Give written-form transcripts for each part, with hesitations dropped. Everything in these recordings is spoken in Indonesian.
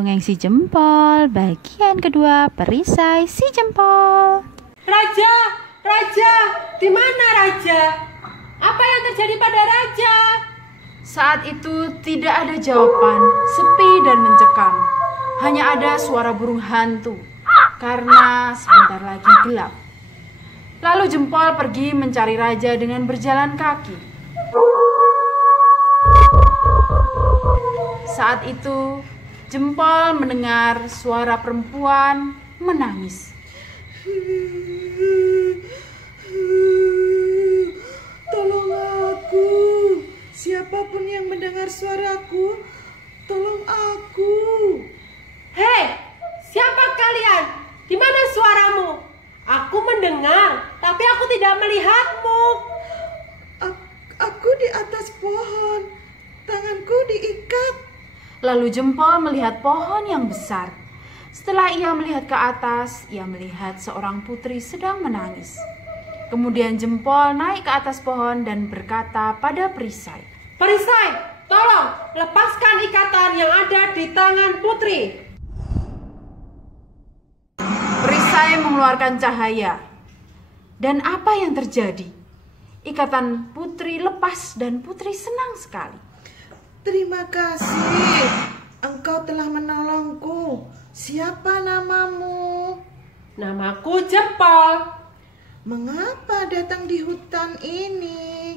Dongeng si Jempol, bagian kedua, perisai si Jempol. Raja, Raja, di mana Raja? Apa yang terjadi pada Raja? Saat itu tidak ada jawaban, sepi dan mencekam. Hanya ada suara burung hantu, karena sebentar lagi gelap. Lalu Jempol pergi mencari Raja dengan berjalan kaki. Saat itu Jempol mendengar suara perempuan menangis. Tolong aku. Siapapun yang mendengar suaraku, tolong aku. Hei, siapa kalian? Di mana suaramu? Aku mendengar, tapi aku tidak melihatmu. Aku di atas pohon. Tanganku diikat. Lalu Jempol melihat pohon yang besar. Setelah ia melihat ke atas, ia melihat seorang putri sedang menangis. Kemudian Jempol naik ke atas pohon dan berkata pada perisai, Perisai, tolong lepaskan ikatan yang ada di tangan putri. Perisai mengeluarkan cahaya. Dan apa yang terjadi? Ikatan putri lepas dan putri senang sekali. Terima kasih. Engkau telah menolongku. Siapa namamu? Namaku Jempol. Mengapa datang di hutan ini?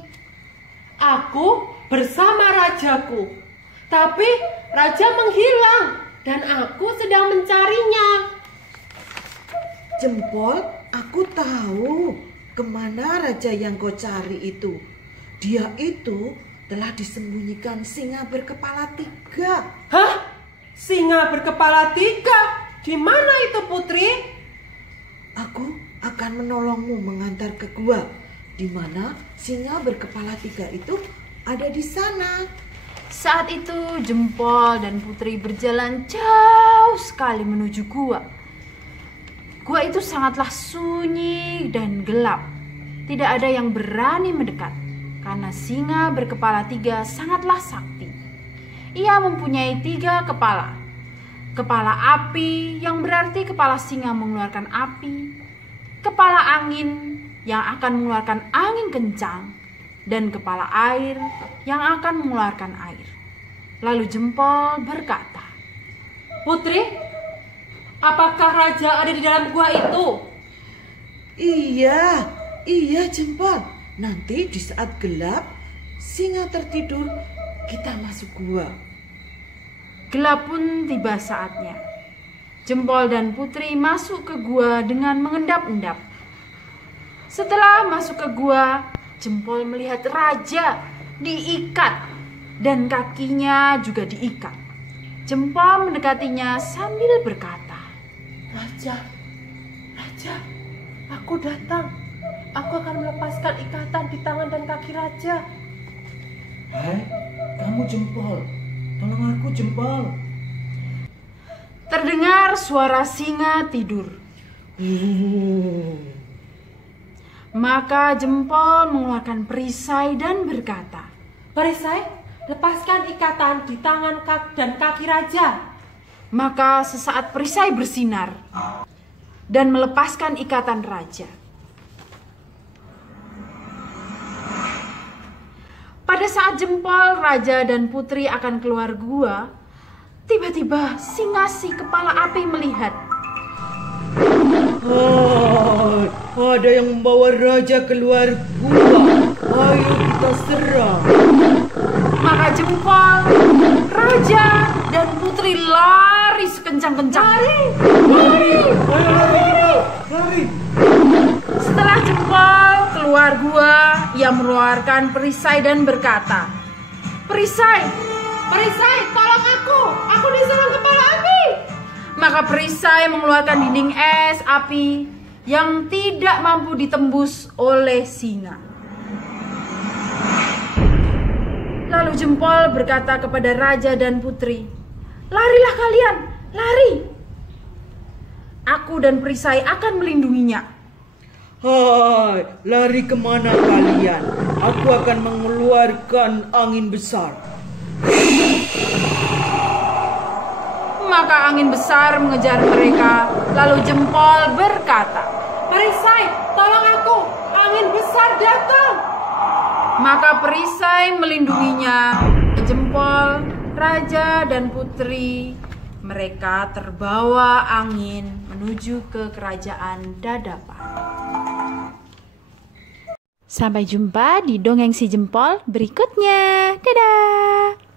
Aku bersama rajaku. Tapi raja menghilang dan aku sedang mencarinya. Jempol, aku tahu kemana raja yang kau cari itu. Dia itu telah disembunyikan singa berkepala 3. Hah? Singa berkepala 3? Di mana itu putri? Aku akan menolongmu mengantar ke gua, di mana singa berkepala 3 itu ada di sana. Saat itu Jempol dan putri berjalan jauh sekali menuju gua. Gua itu sangatlah sunyi dan gelap. Tidak ada yang berani mendekat, karena singa berkepala 3 sangatlah sakti. Ia mempunyai 3 kepala. Kepala api yang berarti kepala singa mengeluarkan api. Kepala angin yang akan mengeluarkan angin kencang. Dan kepala air yang akan mengeluarkan air. Lalu Jempol berkata, Putri, apakah raja ada di dalam gua itu? Iya Jempol. Nanti di saat gelap, singa tertidur, kita masuk gua. Gelap pun tiba saatnya. Jempol dan putri masuk ke gua dengan mengendap-endap. Setelah masuk ke gua, Jempol melihat raja diikat dan kakinya juga diikat. Jempol mendekatinya sambil berkata, Raja, aku datang. Aku akan melepaskan ikatan di tangan dan kaki raja. Hai, kamu Jempol. Tolong aku Jempol. Terdengar suara singa tidur. Maka Jempol mengeluarkan perisai dan berkata, Perisai, lepaskan ikatan di tangan dan kaki raja. Maka sesaat perisai bersinar dan melepaskan ikatan raja. Pada saat Jempol, raja dan putri akan keluar gua, tiba-tiba singa si kepala api melihat. Ada yang membawa raja keluar gua. Ayo kita serang. Maka Jempol, raja dan putri lari sekencang-kencang. Lari. Setelah Jempol keluar gua, ia mengeluarkan perisai dan berkata, Perisai, Tolong aku diserang kepala api. Maka perisai mengeluarkan dinding es api yang tidak mampu ditembus oleh singa. Lalu Jempol berkata kepada raja dan putri, Larilah kalian, lari. Aku dan perisai akan melindunginya. Hai, lari kemana kalian? Aku akan mengeluarkan angin besar. maka angin besar mengejar mereka. Lalu Jempol berkata, Perisai, tolong aku, angin besar datang. maka perisai melindunginya. Jempol, raja dan putri, mereka terbawa angin menuju ke kerajaan Dadapan. Sampai jumpa di dongeng si Jempol berikutnya. Dadah.